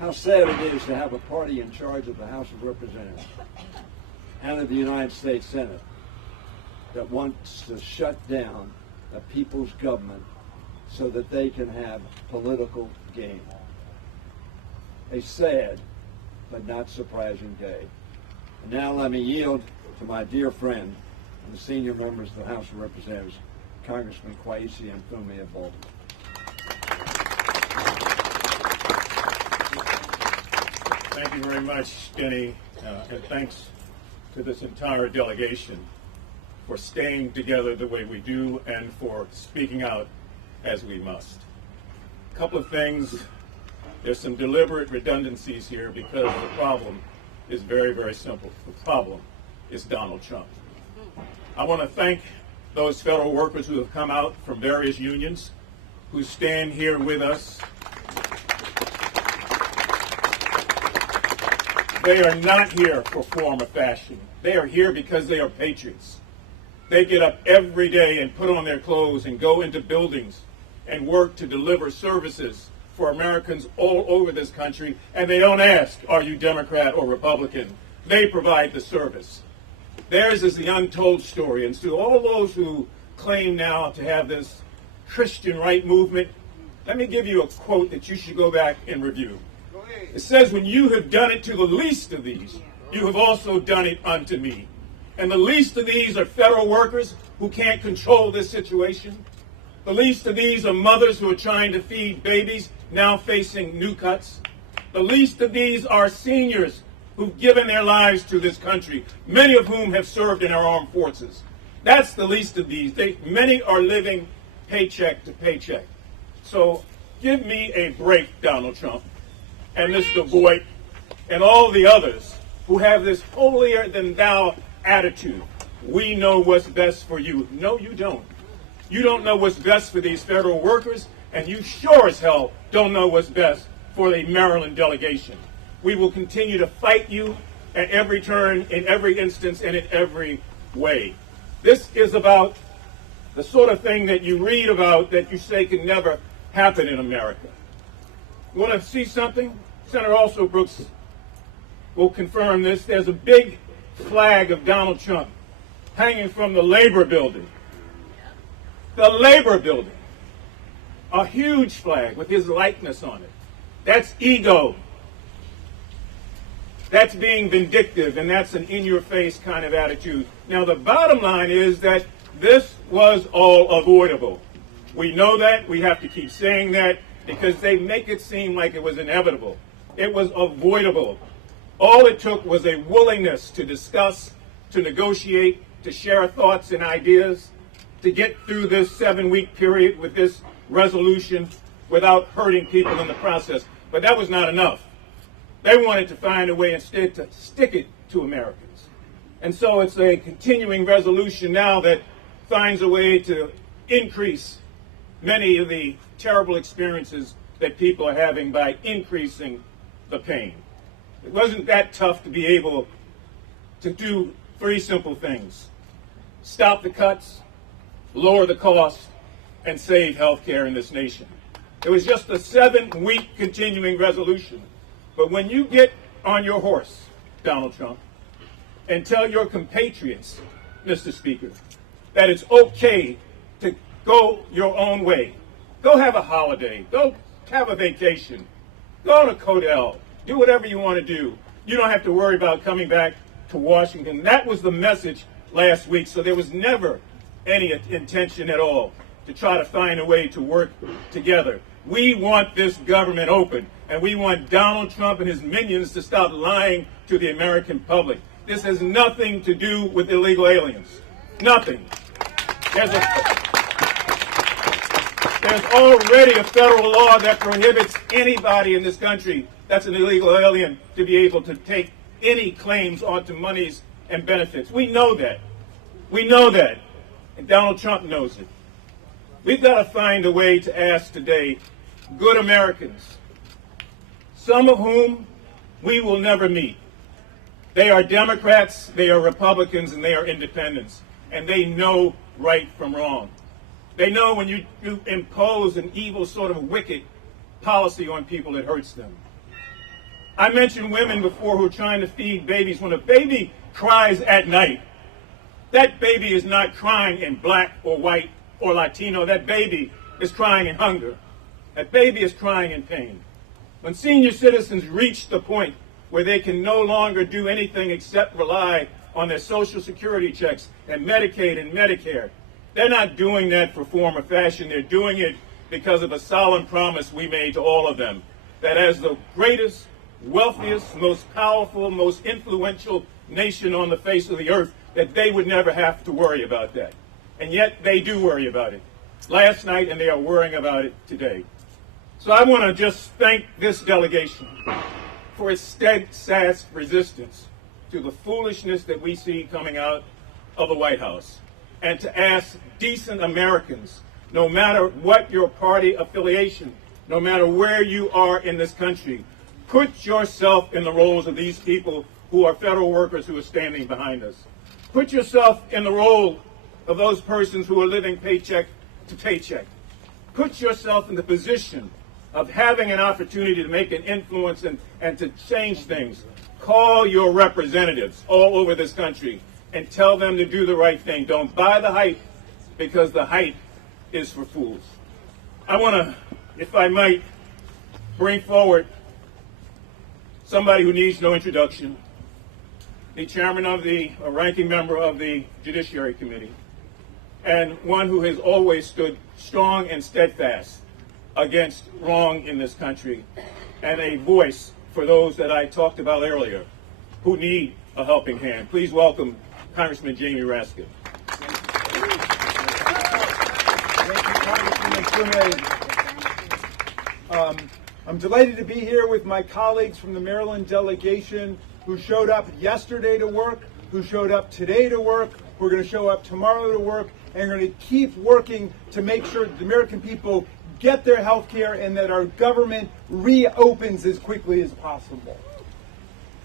How sad it is to have a party in charge of the House of Representatives and of the United States Senate that wants to shut down the people's government so that they can have political gain. A sad but not surprising day. And now let me yield to my dear friend and the senior members of the House of Representatives, Congressman Kwesi and Thune of Baltimore. Thank you very much, Denny, and thanks to this entire delegation for staying together the way we do and for speaking out as we must. A couple of things. There's some deliberate redundancies here because the problem is very, very simple. The problem is Donald Trump. I want to thank those federal workers who have come out from various unions, who stand here with us. They are not here for form or fashion. They are here because they are patriots. They get up every day and put on their clothes and go into buildings and work to deliver services for Americans all over this country, and they don't ask, are you Democrat or Republican? They provide the service. Theirs is the untold story, and to all those who claim now to have this Christian right movement, let me give you a quote that you should go back and review. It says, when you have done it to the least of these, you have also done it unto me. And the least of these are federal workers who can't control this situation. The least of these are mothers who are trying to feed babies, now facing new cuts. The least of these are seniors who've given their lives to this country, many of whom have served in our armed forces. That's the least of these. Many are living paycheck to paycheck. So give me a break, Donald Trump, and Mr. Voigt, and all the others who have this holier-than-thou attitude. We know what's best for you. No, you don't. You don't know what's best for these federal workers, and you sure as hell don't know what's best for the Maryland delegation. We will continue to fight you at every turn, in every instance, and in every way. This is about the sort of thing that you read about that you say can never happen in America. You want to see something? Senator Alsobrooks will confirm this. There's a big flag of Donald Trump hanging from the Labor Building. The Labor Building. A huge flag with his likeness on it. That's ego. That's being vindictive, and that's an in-your-face kind of attitude. Now, the bottom line is that this was all avoidable. We know that. We have to keep saying that because they make it seem like it was inevitable. It was avoidable. All it took was a willingness to discuss, to negotiate, to share thoughts and ideas, to get through this 7-week period with this resolution without hurting people in the process. But that was not enough. They wanted to find a way instead to stick it to Americans. And so it's a continuing resolution now that finds a way to increase many of the terrible experiences that people are having by increasing the pain. It wasn't that tough to be able to do 3 simple things: stop the cuts, lower the cost, and save health care in this nation. It was just a 7-week continuing resolution. But when you get on your horse, Donald Trump, and tell your compatriots, Mr. Speaker, that it's okay to go your own way, go have a holiday, go have a vacation, go to Codell, do whatever you want to do. You don't have to worry about coming back to Washington. That was the message last week. So there was never any intention at all to try to find a way to work together. We want this government open, and we want Donald Trump and his minions to stop lying to the American public. This has nothing to do with illegal aliens. Nothing. There's already a federal law that prohibits anybody in this country that's an illegal alien to be able to take any claims onto monies and benefits. We know that. We know that. And Donald Trump knows it. We've got to find a way to ask today good Americans, some of whom we will never meet. They are Democrats, they are Republicans, and they are independents. And they know right from wrong. They know when you impose an evil sort of wicked policy on people, it hurts them. I mentioned women before who are trying to feed babies. When a baby cries at night, that baby is not crying in black or white or Latino. That baby is crying in hunger. That baby is crying in pain. When senior citizens reach the point where they can no longer do anything except rely on their Social Security checks and Medicaid and Medicare, they're not doing that for form or fashion. They're doing it because of a solemn promise we made to all of them, that as the greatest, wealthiest, most powerful, most influential nation on the face of the earth, that they would never have to worry about that. And yet they do worry about it last night, and they are worrying about it today. So I want to just thank this delegation for its steadfast resistance to the foolishness that we see coming out of the White House, and to ask decent Americans, no matter what your party affiliation, no matter where you are in this country, put yourself in the roles of these people who are federal workers who are standing behind us. Put yourself in the role of those persons who are living paycheck to paycheck. Put yourself in the position of having an opportunity to make an influence and to change things. Call your representatives all over this country and tell them to do the right thing. Don't buy the hype, because the hype is for fools. I want to, if I might, bring forward somebody who needs no introduction, the chairman of the, or ranking member of the Judiciary Committee, and one who has always stood strong and steadfast against wrong in this country, and a voice for those that I talked about earlier who need a helping hand. Please welcome Congressman Jamie Raskin. Thank you, Congressman Thune. I'm delighted to be here with my colleagues from the Maryland delegation who showed up yesterday to work, who showed up today to work, who are going to show up tomorrow to work, and are going to keep working to make sure that the American people get their health care and that our government reopens as quickly as possible.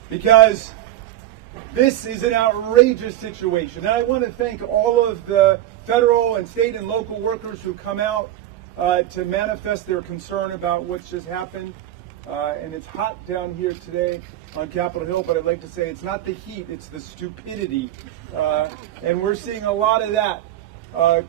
Because this is an outrageous situation. And I want to thank all of the federal and state and local workers who come out to manifest their concern about what's just happened. and it's hot down here today on Capitol Hill, but I'd like to say it's not the heat, it's the stupidity. And we're seeing a lot of that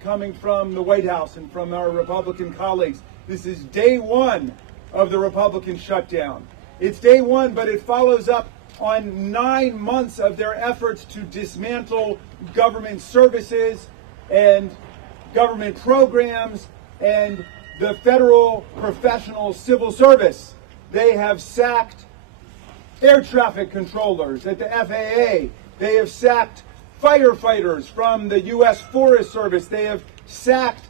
coming from the White House and from our Republican colleagues. This is day one of the Republican shutdown. It's day one, but it follows up on 9 months of their efforts to dismantle government services and government programs and the federal professional civil service. They have sacked air traffic controllers at the FAA. They have sacked firefighters from the U.S. Forest Service. They have sacked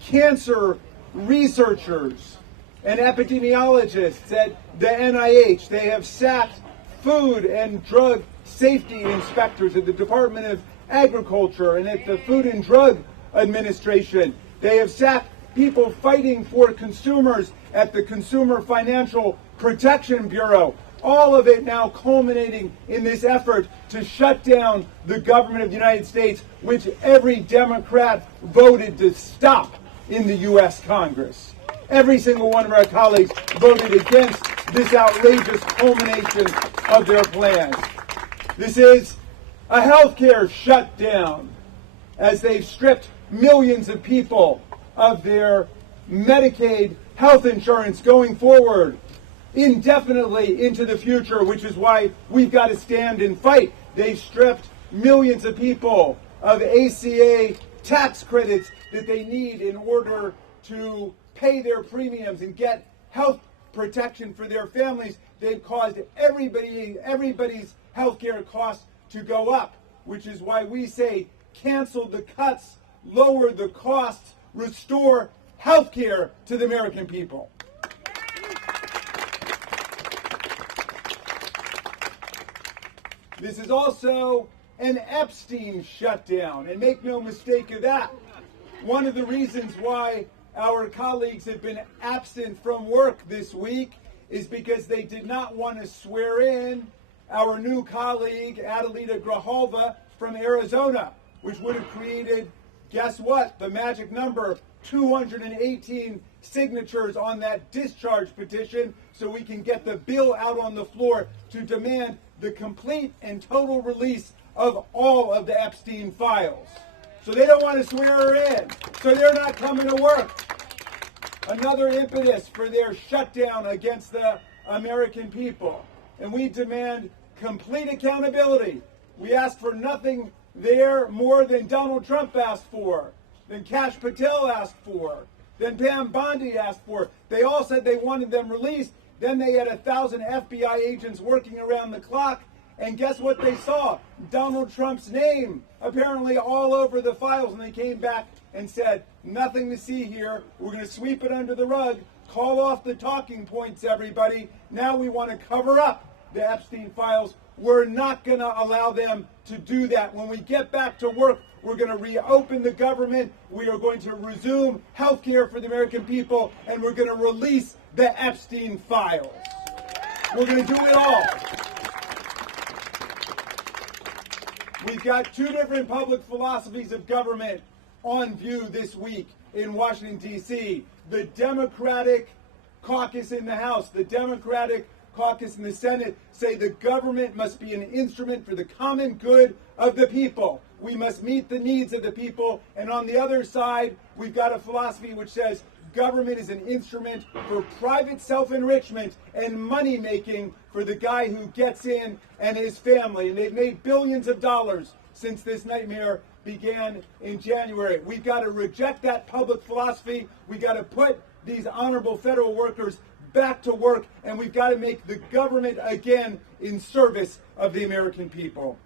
cancer researchers and epidemiologists at the NIH. They have sacked food and drug safety inspectors at the Department of Agriculture and at the Food and Drug Administration. They have sacked people fighting for consumers at the Consumer Financial Protection Bureau. All of it now culminating in this effort to shut down the government of the United States, which every Democrat voted to stop in the U.S. Congress. Every single one of our colleagues voted against this outrageous culmination of their plans. This is a healthcare shutdown as they've stripped millions of people of their Medicaid health insurance going forward indefinitely into the future, which is why we've got to stand and fight. They stripped millions of people of ACA tax credits that they need in order to pay their premiums and get health protection for their families. They've caused everybody's health care costs to go up, which is why we say cancel the cuts, lower the costs, restore health care to the American people. This is also an Epstein shutdown, and make no mistake of that. One of the reasons why our colleagues have been absent from work this week is because they did not want to swear in our new colleague, Adelita Grijalva from Arizona, which would have created, guess what, the magic number, 218 signatures on that discharge petition so we can get the bill out on the floor to demand the complete and total release of all of the Epstein files. So they don't want to swear her in, so they're not coming to work. Another impetus for their shutdown against the American people. And we demand complete accountability. We asked for nothing there more than Donald Trump asked for, than Kash Patel asked for, than Pam Bondi asked for. They all said they wanted them released. Then they had 1,000 FBI agents working around the clock. And guess what they saw? Donald Trump's name apparently all over the files. And they came back and said, nothing to see here. We're going to sweep it under the rug. Call off the talking points, everybody. Now we want to cover up the Epstein files. We're not going to allow them to do that. When we get back to work, we're going to reopen the government. We are going to resume health care for the American people. And we're going to release the Epstein files. We're going to do it all. We've got two different public philosophies of government on view this week in Washington, D.C. The Democratic caucus in the House, the Democratic caucus in the Senate say the government must be an instrument for the common good of the people. We must meet the needs of the people. And on the other side, we've got a philosophy which says government is an instrument for private self-enrichment and money-making for the guy who gets in and his family. And they've made billions of dollars since this nightmare began in January. We've got to reject that public philosophy. We've got to put these honorable federal workers back to work, and we've got to make the government again in service of the American people.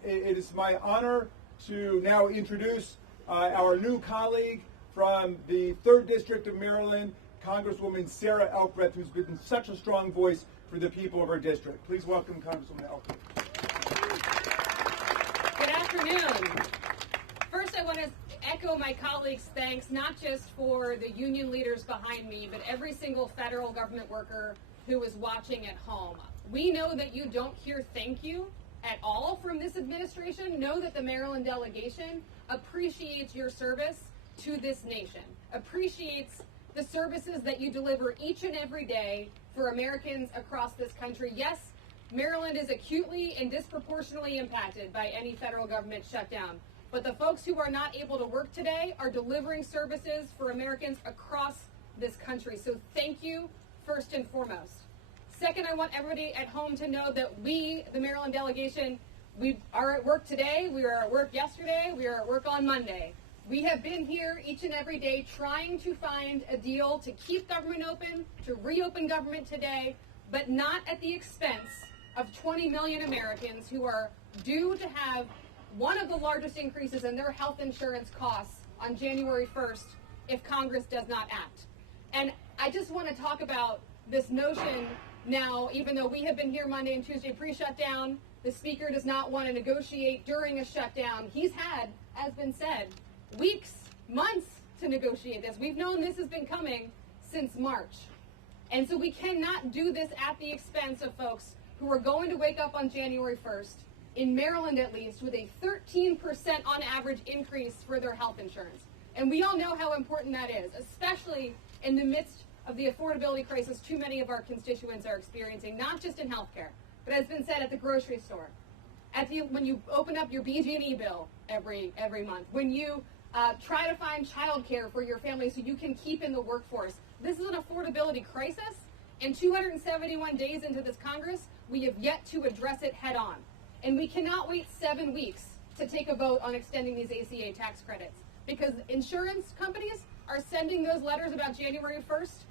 It is my honor to now introduce our new colleague from the 3rd District of Maryland, Congresswoman Sarah Elkbreth, who's been such a strong voice for the people of our district. Please welcome Congresswoman Elkbreth. Good afternoon. First, I want to echo my colleagues' thanks, not just for the union leaders behind me, but every single federal government worker who is watching at home. We know that you don't hear thank you at all from this administration, know that the Maryland delegation appreciates your service to this nation, appreciates the services that you deliver each and every day for Americans across this country. Yes, Maryland is acutely and disproportionately impacted by any federal government shutdown, but the folks who are not able to work today are delivering services for Americans across this country. So thank you, first and foremost. Second, I want everybody at home to know that we, the Maryland delegation, we are at work today, we were at work yesterday, we are at work on Monday. We have been here each and every day trying to find a deal to keep government open, to reopen government today, but not at the expense of 20 million Americans who are due to have one of the largest increases in their health insurance costs on January 1st if Congress does not act. And I just want to talk about this notion now, even though we have been here Monday and Tuesday pre-shutdown, the Speaker does not want to negotiate during a shutdown. He's had, as been said, weeks, months to negotiate this. We've known this has been coming since March. And so we cannot do this at the expense of folks who are going to wake up on January 1st, in Maryland at least, with a 13% on average increase for their health insurance. And we all know how important that is, especially in the midst of the affordability crisis too many of our constituents are experiencing, not just in healthcare, but as been said, at the grocery store, when you open up your BG&E bill every month, when you try to find childcare for your family so you can keep in the workforce. This is an affordability crisis, and 271 days into this Congress, we have yet to address it head on. And we cannot wait 7 weeks to take a vote on extending these ACA tax credits, because insurance companies are sending those letters about January 1st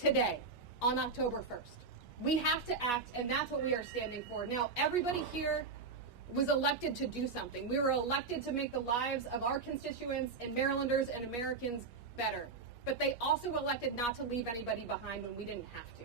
today, on October 1st. We have to act, and that's what we are standing for. Now, everybody here was elected to do something. We were elected to make the lives of our constituents and Marylanders and Americans better. But they also elected not to leave anybody behind when we didn't have to.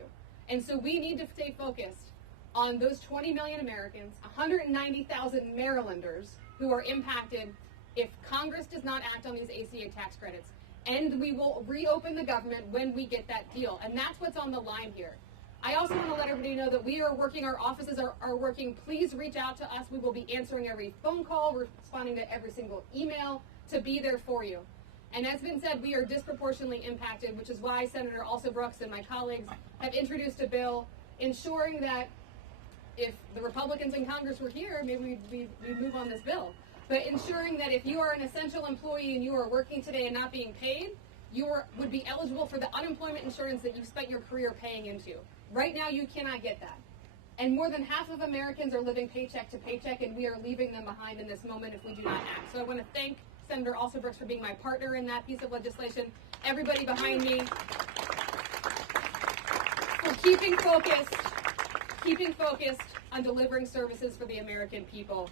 And so we need to stay focused on those 20 million Americans, 190,000 Marylanders who are impacted if Congress does not act on these ACA tax credits. And we will reopen the government when we get that deal. And that's what's on the line here. I also want to let everybody know that we are working, our offices are working. Please reach out to us. We will be answering every phone call, responding to every single email to be there for you. And as been said, we are disproportionately impacted, which is why Senator Alsobrooks and my colleagues have introduced a bill ensuring that if the Republicans in Congress were here, maybe we'd move on this bill. But ensuring that if you are an essential employee and you are working today and not being paid, you would be eligible for the unemployment insurance that you've spent your career paying into. Right now, you cannot get that. And more than half of Americans are living paycheck to paycheck, and we are leaving them behind in this moment if we do not act. So I want to thank Senator Alsobrooks for being my partner in that piece of legislation, everybody behind me for keeping focused on delivering services for the American people.